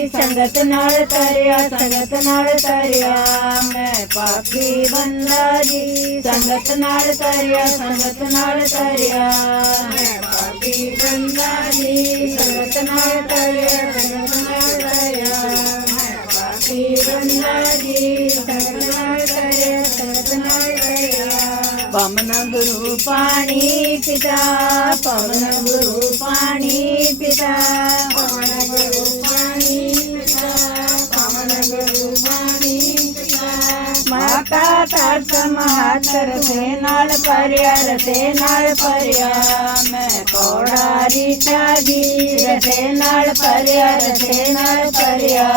संगत नाल तरिया संगत नाल तरिया मैं पापी बंदा जी संगत नाल तरिया संगत नाल तरिया मैं पापी बंदा जी संगत नाल तरिया संगत नाल तरिया मैं पापी बंदा जी संगत नाल तरिया संगत नाल तरिया गुरु पानी पिता पमन गुरु पानी पिता। पमन गुरु पानी तार्थ महातर से नाल परियर से नाल परिया मैं कौड़ारी चादीर से नाल परियर से नाल परिया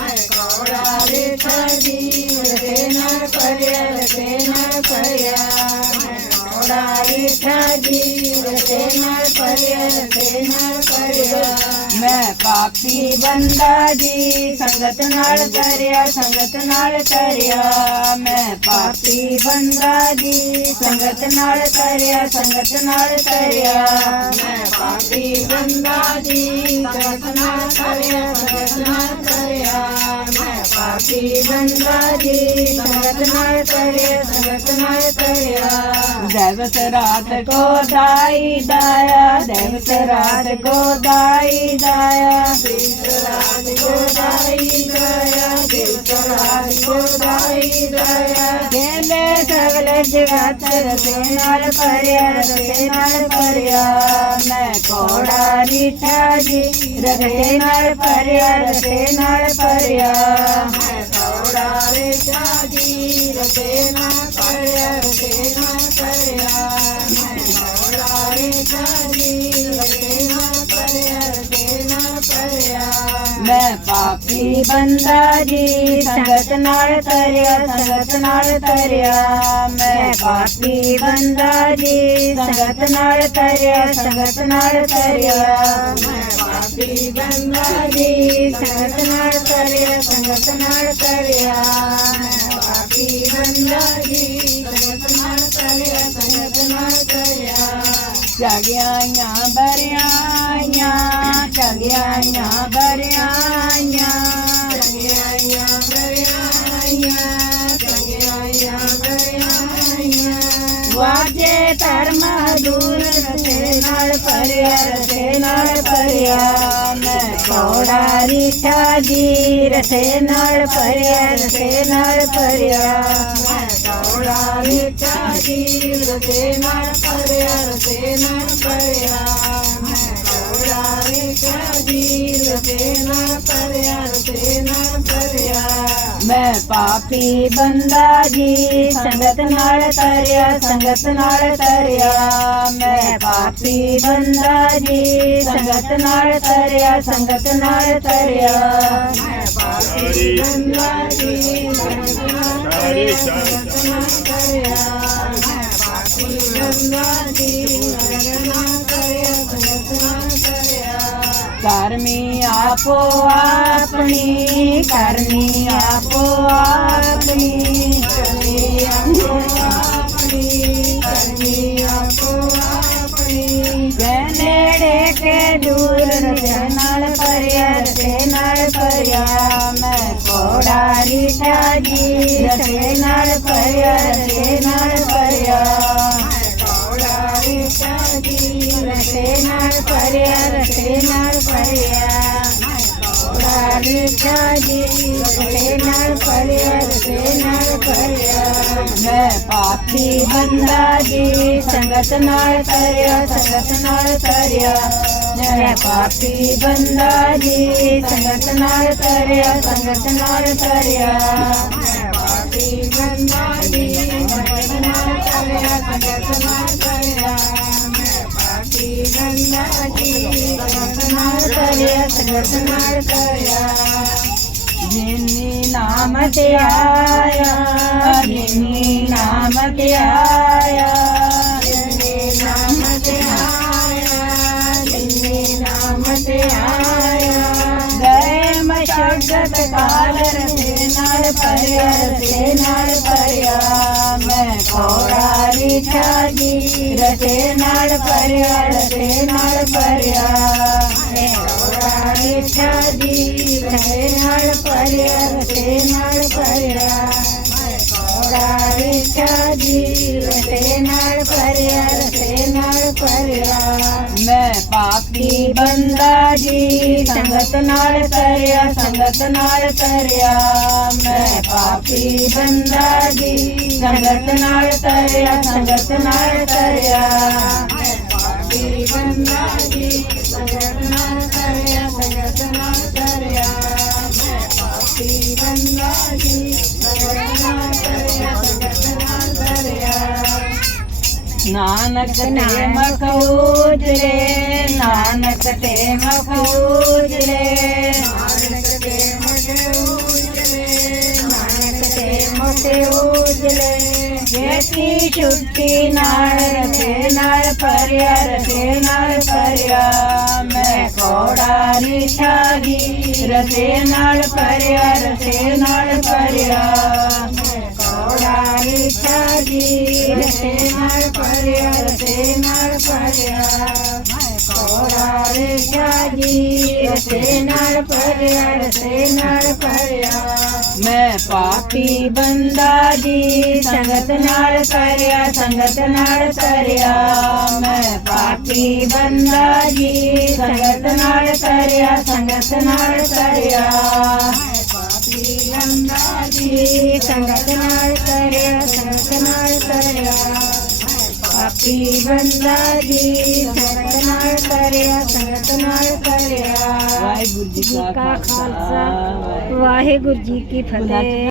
मैं कौड़ारी चादीर से नाल परियर से नाल परिया मैं कौड़ारी चादीर से नाल परियर से नाल परिया ਮੈਂ ਪਾਪੀ ਬੰਦਾ ਜੀ, ਸੰਗਤ ਨਾਲ ਕਰਿਆ ਸੰਗਤ ਨਾਲ ਕਰਿਆ ਮੈਂ ਪਾਪੀ ਬੰਦਾ ਜੀ, ਸੰਗਤ ਨਾਲ ਕਰਿਆ ਸੰਗਤ ਨਾਲ ਕਰਿਆ ਮੈਂ ਪਾਪੀ ਬੰਦਾ ਜੀ, ਸੰਗਤ ਨਾਲ ਕਰਿਆ ਸੰਗਤ ਨਾਲ ਤਰਿਆ। श्री जी दैवत रात को दाई दाया दैवत रात को दाई दाया। दैवत रात को दाई दाया दैवत रात को दाई दाया। सगले जगत रते नाल नाल मैं कोड़ा रीठा जी रते नाल परिया नाल વધારે જાગી देना કર્યા રસેના કર્યા વધારે જાગી मैं पापी बंदा जी संगत नाल तरिया, संगत नाल तरिया। मैं पापी बंदा जी संगत नाल तरिया, संगत नाल तरया। श्रीगंगाजी संगतनाड़ करया संगतनाड़ करया पापी गंगाजी संगतनाड़ करया संगतनाड़ करया जगया या भरया या जगया या भरया या जगया या वाजे धर्म दूर નાળ ફર્યા રથે નાળ ફર્યા પૌડા રીઠા જી રથે નાળ ફર્યા રથે નાળ ફર્યા પૌડા રીઠા જી રથે નાળ ફર્યા રથે નાળ ફર્યા પૌડા રીઠા જી રથે નાળ ફર્યા ਮੈਂ ਪਾਪੀ ਬੰਦਾ ਜੀ ਸੰਗਤ ਨਾਲ ਤਰਿਆ ਸੰਗਤ ਨਾਲ ਤਰਿਆ ਮੈਂ ਪਾਪੀ ਬੰਦਾ ਜੀ ਸੰਗਤ ਨਾਲ ਤਰਿਆ ਸੰਗਤ ਨਾਲ ਤਰਿਆ ਮੈਂ ਪਾਪੀ ਬੰਦਾ ਜੀ ਸੰਗਤ ਨਾਲ ਤਰਿਆ ਸੰਗਤ ਨਾਲ ਤਰਿਆ ਮੈਂ ਪਾਪੀ ਬੰਦਾ ਜੀ ਸੰਗਤ ਨਾਲ ਤਰਿਆ ਸੰਗਤ ਨਾਲ ਤਰਿਆ ਕਰਮੀ ਆਪੋ ਆਪਣੀ ਕਰਨੀ ਆਪੋ हमको अपनी करनी हमको अपनी करनी हमको अपनी गनेडे के दूर नळ पर्या ते नळ पर्या मैं कोडारी त्यागी ते नळ पर्या ते नळ पर्या कोडारी त्यागी ते नळ पर्या ते नळ पर्या कोडारी त्यागी ते नळ मैं पापी बंदाजी संगत नाल तरय संगत नाल तरय मैं पापी बंदाजी संगत नाल तरय संगत नाल तरय पापी बंदाजी संगत नाल तरय संगत नाल तरय पापी बंदाजी संगत नाल तरय संगत नाल तरय जिन्नी नाम ते आया जिन्नी नाम ते आया जिन्नी नाम ते आया जिन्नी नाम ते आया। गए मशक्कत काल रसे नाल परया रसे नाल परया मैं पौरारी ठागी रसे नाल છાદી રહેણાળ પર્યા રહેણાળ પર્યા કોડાળી છાદી રહેણાળ પર્યા રહેણાળ પર્યા મેં પાપી બંદાજી સંગત નાળ કર્યા સંગત નાળ કર્યા મેં પાપી બંદાજી સંગત નાળ કર્યા સંગત નાળ કર્યા પાપી બંદાજી સંગત નાળ नानक ने मकूज रे, नानक ते मकूज रे। नानक ते मकूज रे, नानक ते मकूज रे। यति शुद्धि नाड़ रे नाड़ पर्या रे नाड़ पर्या मैं ਰਸੇ ਨਾਲ ਭਰਿਆ ਰਸੇ ਨਾਲ ਭਰਿਆ। नर नर नर मैं पापी बंदा जी संगत नाल करया संगत नाल करया मैं पापी बंदा जी संगत नाल करया संगत नाल करया संगत गुरु संगत पापी बंदा जी संगत संगत का खालसा वाहेगुरु जी की फतेह।